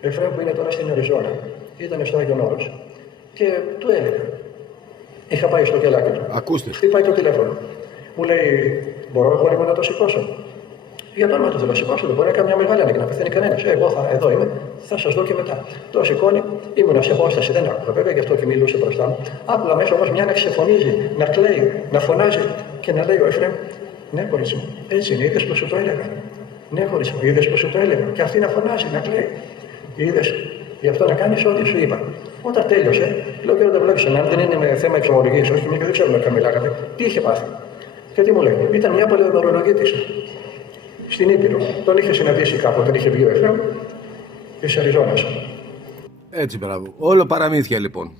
Εφραίμ που είναι τώρα στην Αριζόνα, ήταν στο Άγιον Όρος και του έλεγα, είχα πάει στο κελάκι του. Ακούστε. Χτυπάει το τηλέφωνο. Μου λέει, μπορώ εγώ λίγο να το σηκώσω? Για το όνομα του θέλω να σηκώσω, δεν μπορεί να κάνει μια μεγάλη ανάγκη, να πεθαίνει κανένα. Εγώ εδώ είμαι, θα σα δω και μετά. Το σηκώνει, ήμουνα σε απόσταση, δεν άκουγα βέβαια, γι' αυτό και μιλούσε μπροστά μου. Άκουγα μέσα όμω μια να ξεφωνίζει, να κλαίει, να φωνάζει και να λέει ο Εφραίμ, ναι, κορίτσι μου, έτσι είναι, είδε που σου το έλεγα. Ναι, κορίτσι μου, είδε που σου το έλεγα. Και αυτή να φωνάζει, να κλαίει. Είδε, γι' αυτό να κάνει ό,τι σου είπα. Όταν τέλειωσε, λέω και δεν βλέπει, αν δεν είναι με θέμα εξομολογήσεω, και μια και δεν ξέρουμε καν μιλάγατε, τι είχε πάθει. Και τι μου λέει, ήταν μια παλαιομερολογήτης στην Ήπειρο. Τον είχε συναντήσει κάπου, τον είχε βγει ο Εφραίμ της Αριζόνας. Έτσι, μπράβο. Όλο παραμύθια λοιπόν.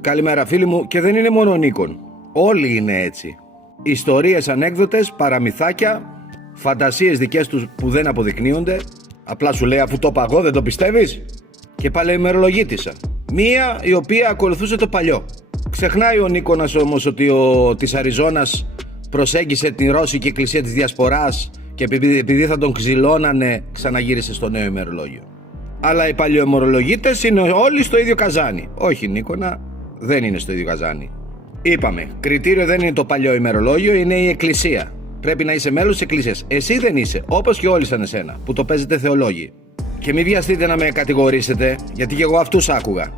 Καλημέρα φίλοι μου, και δεν είναι μόνο ο Νίκον. Όλοι είναι έτσι. Ιστορίες, ανέκδοτες, παραμυθάκια, φαντασίες δικές τους που δεν αποδεικνύονται. Απλά σου λέει αφού το είπα εγώ δεν το πιστεύεις. Και παλαιομερολογήτησα. Μία η οποία ακολουθούσε το παλιό. Ξεχνάει ο Νίκονας όμως ότι ο της Αριζόνας προσέγγισε την Ρώσικη Εκκλησία της Διασποράς και επειδή θα τον ξυλώνανε ξαναγύρισε στο νέο ημερολόγιο. Αλλά οι παλαιομερολογίτες είναι όλοι στο ίδιο καζάνι. Όχι Νίκονα, δεν είναι στο ίδιο καζάνι. Είπαμε, κριτήριο δεν είναι το παλιό ημερολόγιο, είναι η Εκκλησία. Πρέπει να είσαι μέλος της Εκκλησίας. Εσύ δεν είσαι, όπως και όλοι σαν εσένα, που το παίζετε θεολόγοι. Και μην βιαστείτε να με κατηγορήσετε, γιατί και εγώ αυτούς άκουγα.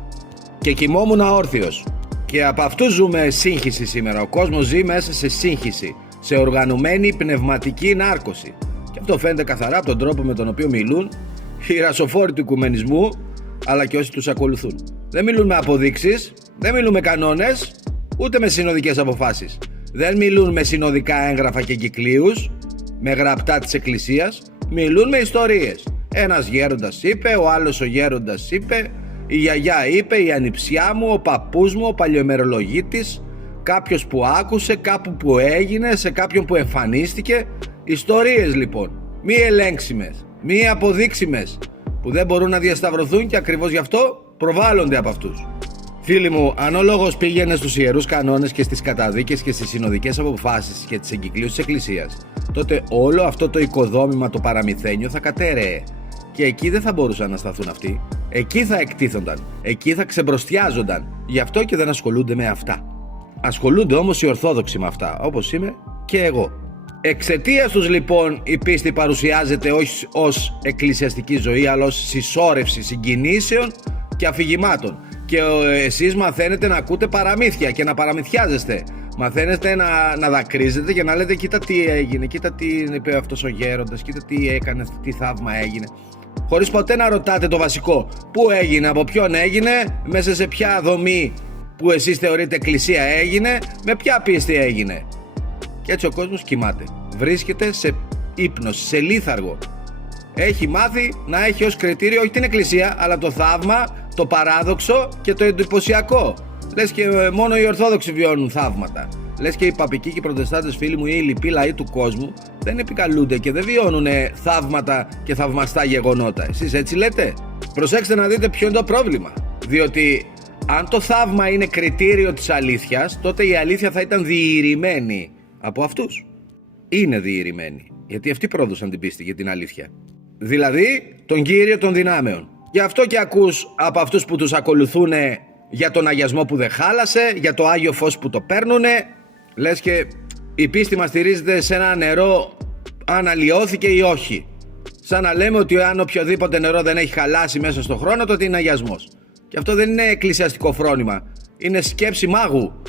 Και κοιμόμουν αόρθιος. Και από αυτούς ζούμε σύγχυση σήμερα. Ο κόσμος ζει μέσα σε σύγχυση, σε οργανωμένη πνευματική νάρκωση. Και αυτό φαίνεται καθαρά από τον τρόπο με τον οποίο μιλούν οι ρασοφόροι του οικουμενισμού, αλλά και όσοι τους ακολουθούν. Δεν μιλούν με αποδείξεις, δεν μιλούν με κανόνες, ούτε με συνοδικές αποφάσεις. Δεν μιλούν με συνοδικά έγγραφα και κυκλίους, με γραπτά της Εκκλησίας. Μιλούν με ιστορίες. Ένας γέροντας είπε, ο άλλος ο γέροντας είπε, η γιαγιά είπε, η ανιψιά μου, ο παππούς μου, ο παλιομερολογίτης, κάποιος που άκουσε, κάπου που έγινε, σε κάποιον που εμφανίστηκε. Ιστορίες λοιπόν, μη ελέγξιμες, μη αποδείξιμες, που δεν μπορούν να διασταυρωθούν και ακριβώς γι' αυτό προβάλλονται από αυτούς. Φίλοι μου, αν ο λόγος πήγαινε στους ιερούς κανόνες και στις καταδίκες και στις συνοδικές αποφάσεις και τις εγκυκλίους της Εκκλησίας, τότε όλο αυτό το οικοδόμημα το παραμυθένιο θα κατέρεε. Και εκεί δεν θα μπορούσαν να σταθούν αυτοί. Εκεί θα εκτίθονταν. Εκεί θα ξεμπροστιάζονταν. Γι' αυτό και δεν ασχολούνται με αυτά. Ασχολούνται όμως οι Ορθόδοξοι με αυτά, όπως είμαι και εγώ. Εξαιτίας τους λοιπόν η πίστη παρουσιάζεται όχι ως εκκλησιαστική ζωή, αλλά ως συσσόρευση συγκινήσεων και αφηγημάτων. Και εσείς μαθαίνετε να ακούτε παραμύθια και να παραμυθιάζεστε. Μαθαίνετε να δακρύζετε και να λέτε κοίτα τι έγινε, κοίτα τι είπε αυτός ο γέροντας, κοίτα τι έκανε, τι θαύμα έγινε. Χωρίς ποτέ να ρωτάτε το βασικό. Πού έγινε, από ποιον έγινε, μέσα σε ποια δομή που εσείς θεωρείτε εκκλησία έγινε, με ποια πίστη έγινε. Και έτσι ο κόσμος κοιμάται. Βρίσκεται σε ύπνωση, σε λίθαργο. Έχει μάθει να έχει ως κριτήριο όχι την εκκλησία, αλλά το θαύμα, το παράδοξο και το εντυπωσιακό. Λες και μόνο οι Ορθόδοξοι βιώνουν θαύματα. Λες και οι παπικοί και οι προτεστάντες φίλοι μου ή οι λοιποί λαοί του κόσμου δεν επικαλούνται και δεν βιώνουν θαύματα και θαυμαστά γεγονότα. Εσείς έτσι λέτε? Προσέξτε να δείτε ποιο είναι το πρόβλημα. Διότι αν το θαύμα είναι κριτήριο της αλήθειας, τότε η αλήθεια θα ήταν διηρημένη από αυτούς. Είναι διηρημένη, γιατί αυτοί πρόδωσαν την πίστη για την αλήθεια. Δηλαδή τον Κύριο των δυνάμεων. Γι' αυτό και ακούς από αυτούς που τους ακολουθούν για τον αγιασμό που δεν χάλασε, για το Άγιο Φως που το παίρνουνε. Λες και η πίστη μας στηρίζεται σε ένα νερό αν αλλοιώθηκε ή όχι. Σαν να λέμε ότι αν οποιοδήποτε νερό δεν έχει χαλάσει μέσα στον χρόνο, τότε είναι αγιασμός. Και αυτό δεν είναι εκκλησιαστικό φρόνημα. Είναι σκέψη μάγου.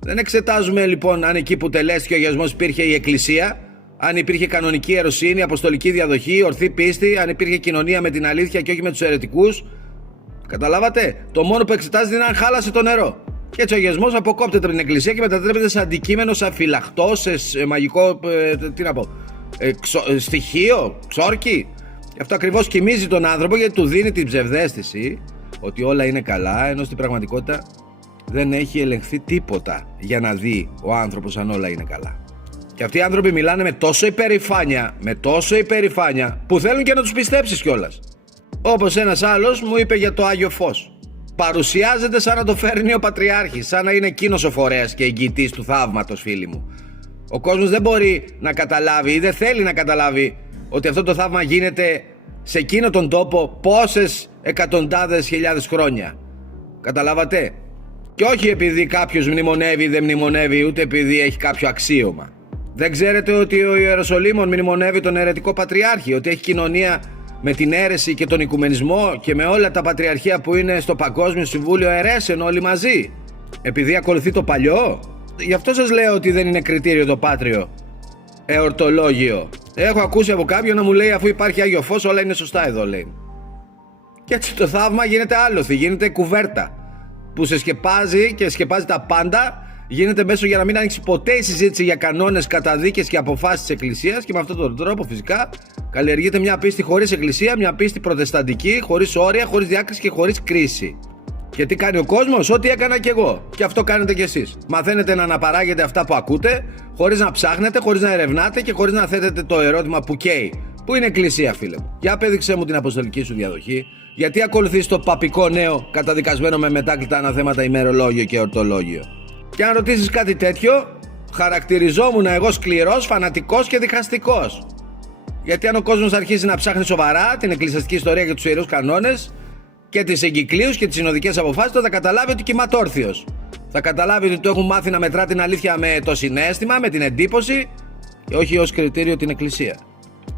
Δεν εξετάζουμε λοιπόν αν εκεί που τελέστηκε ο αγιασμός υπήρχε η εκκλησία, αν υπήρχε κανονική ιεροσύνη, αποστολική διαδοχή, ορθή πίστη, αν υπήρχε κοινωνία με την αλήθεια και όχι με τους αιρετικούς. Καταλάβατε? Το μόνο που εξετάζεται είναι αν χάλασε το νερό. Και έτσι ο αγιασμός αποκόπτεται από την εκκλησία και μετατρέπεται σε αντικείμενο, σε φυλαχτό, σε μαγικό, στοιχείο, ξόρκι. Και αυτό ακριβώς κοιμίζει τον άνθρωπο, γιατί του δίνει την ψευδαίσθηση ότι όλα είναι καλά, ενώ στην πραγματικότητα δεν έχει ελεγχθεί τίποτα για να δει ο άνθρωπος αν όλα είναι καλά. Και αυτοί οι άνθρωποι μιλάνε με τόσο υπερηφάνεια, που θέλουν και να τους πιστέψεις κιόλας. Όπως ένας άλλος μου είπε για το Άγιο Φως. Παρουσιάζεται σαν να το φέρνει ο Πατριάρχης, σαν να είναι εκείνος ο φορέας και εγγυητής του θαύματος, φίλοι μου. Ο κόσμος δεν μπορεί να καταλάβει ή δεν θέλει να καταλάβει ότι αυτό το θαύμα γίνεται σε εκείνο τον τόπο πόσες εκατοντάδες χιλιάδες χρόνια. Καταλάβατε? Και όχι επειδή κάποιος μνημονεύει ή δεν μνημονεύει, ούτε επειδή έχει κάποιο αξίωμα. Δεν ξέρετε ότι ο Ιεροσολύμων μνημονεύει τον αιρετικό πατριάρχη, ότι έχει κοινωνία με την αίρεση και τον οικουμενισμό και με όλα τα πατριαρχία που είναι στο Παγκόσμιο Συμβούλιο Αιρέσεων όλοι μαζί? Επειδή ακολουθεί το παλιό? Γι' αυτό σας λέω ότι δεν είναι κριτήριο το πάτριο εορτολόγιο. Έχω ακούσει από κάποιον να μου λέει αφού υπάρχει Άγιο Φως όλα είναι σωστά εδώ, λέει. Και έτσι το θαύμα γίνεται άλοθη, γίνεται κουβέρτα που σε σκεπάζει και σκεπάζει τα πάντα. Γίνεται μέσω για να μην ανοίξει ποτέ η συζήτηση για κανόνες, καταδίκες και αποφάσεις της Εκκλησίας, και με αυτόν τον τρόπο φυσικά καλλιεργείται μια πίστη χωρίς Εκκλησία, μια πίστη προτεσταντική, χωρίς όρια, χωρίς διάκριση και χωρίς κρίση. Και τι κάνει ο κόσμος? Ό,τι έκανα κι εγώ. Και αυτό κάνετε κι εσείς. Μαθαίνετε να αναπαράγετε αυτά που ακούτε, χωρίς να ψάχνετε, χωρίς να ερευνάτε και χωρίς να θέτετε το ερώτημα που καίει. Πού είναι η Εκκλησία, φίλε μου? Για απέδειξέ μου την αποστολική σου διαδοχή. Γιατί ακολουθείς το παπικό νέο καταδικασμένο με μετάκλητα αναθέματα ημερολόγιο και ορτολόγιο? Και αν ρωτήσεις κάτι τέτοιο, χαρακτηριζόμουν εγώ σκληρός, φανατικός και διχαστικός. Γιατί αν ο κόσμος αρχίσει να ψάχνει σοβαρά την εκκλησιαστική ιστορία και τους ιερούς κανόνες και τις εγκυκλίους και τις συνοδικές αποφάσεις, τότε θα καταλάβει ότι κοιμάται όρθιος. Θα καταλάβει ότι του έχουν μάθει να μετρά την αλήθεια με το συναίσθημα, με την εντύπωση και όχι ως κριτήριο την Εκκλησία.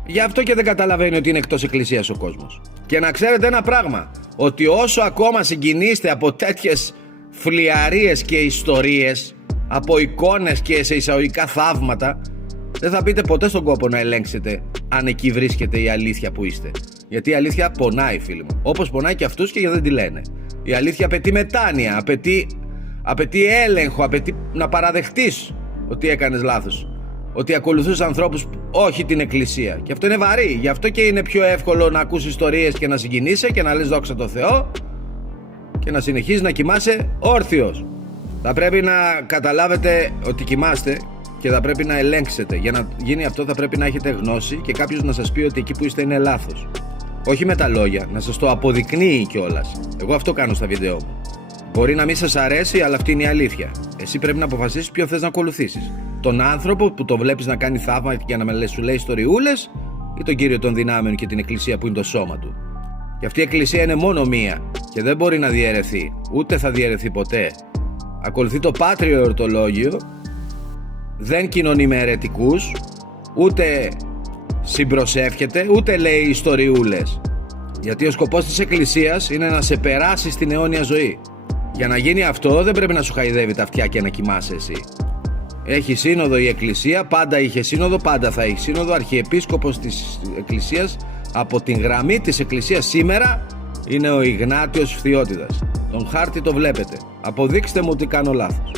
Γι' αυτό και δεν καταλαβαίνει ότι είναι εκτός Εκκλησίας ο κόσμος. Και να ξέρετε ένα πράγμα, ότι όσο ακόμα συγκινείστε από τέτοιες φλιαρίες και ιστορίες, από εικόνες και σε εισαγωγικά θαύματα, δεν θα μπείτε ποτέ στον κόπο να ελέγξετε αν εκεί βρίσκεται η αλήθεια που είστε. Γιατί η αλήθεια πονάει, φίλοι μου. Όπως πονάει και αυτούς και δεν τη λένε. Η αλήθεια απαιτεί μετάνοια, απαιτεί έλεγχο, απαιτεί να παραδεχτείς ότι έκανες λάθος. Ότι ακολουθείς ανθρώπους, όχι την Εκκλησία. Και αυτό είναι βαρύ. Γι' αυτό και είναι πιο εύκολο να ακούς ιστορίες και να συγκινείσαι και να λες δόξα τω Θεώ και να συνεχίζεις να κοιμάσαι όρθιος. Θα πρέπει να καταλάβετε ότι κοιμάστε και θα πρέπει να ελέγξετε. Για να γίνει αυτό θα πρέπει να έχετε γνώση και κάποιος να σας πει ότι εκεί που είστε είναι λάθος. Όχι με τα λόγια, να σας το αποδεικνύει κιόλας. Εγώ αυτό κάνω στα βίντεο μου. Μπορεί να μην σας αρέσει, αλλά αυτή είναι η αλήθεια. Εσύ πρέπει να αποφασίσεις ποιον θες να ακολουθήσεις. Τον άνθρωπο που το βλέπεις να κάνει θαύμα για να σου λέει ιστοριούλες, ή τον Κύριο των δυνάμεων και την Εκκλησία που είναι το σώμα του? Και αυτή η Εκκλησία είναι μόνο μία και δεν μπορεί να διαιρεθεί, ούτε θα διαιρεθεί ποτέ. Ακολουθεί το πάτριο εορτολόγιο, δεν κοινωνεί με αιρετικούς, ούτε συμπροσεύχεται, ούτε λέει ιστοριούλες. Γιατί ο σκοπός της Εκκλησίας είναι να σε περάσει στην αιώνια ζωή. Για να γίνει αυτό δεν πρέπει να σου χαϊδεύει τα αυτιά και να κοιμάσαι εσύ. Έχει σύνοδο η Εκκλησία, πάντα είχε σύνοδο, πάντα θα έχει σύνοδο. Αρχιεπίσκοπος της Εκκλησίας από την γραμμή της Εκκλησίας σήμερα είναι ο Ιγνάτιος Φθιώτιδας. Τον χάρτη το βλέπετε. Αποδείξτε μου ότι κάνω λάθος.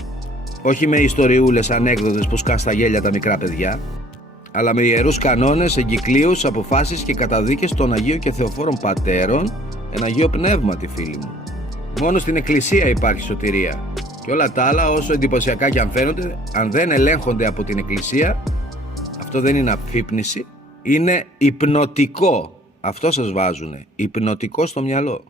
Όχι με ιστοριούλες, ανέκδοτες πως καν στα γέλια τα μικρά παιδιά, αλλά με ιερούς κανόνες, εγκυκλίους, αποφάσεις και καταδίκες των Αγίων και Θεοφόρων Πατέρων, εν Αγίο Πνεύματι, φίλοι μου. Μόνο στην Εκκλησία υπάρχει σωτηρία. Και όλα τα άλλα, όσο εντυπωσιακά και αν φαίνονται, αν δεν ελέγχονται από την Εκκλησία, αυτό δεν είναι αφύπνιση, είναι υπνοτικό. Αυτό σας βάζουνε, υπνοτικό στο μυαλό.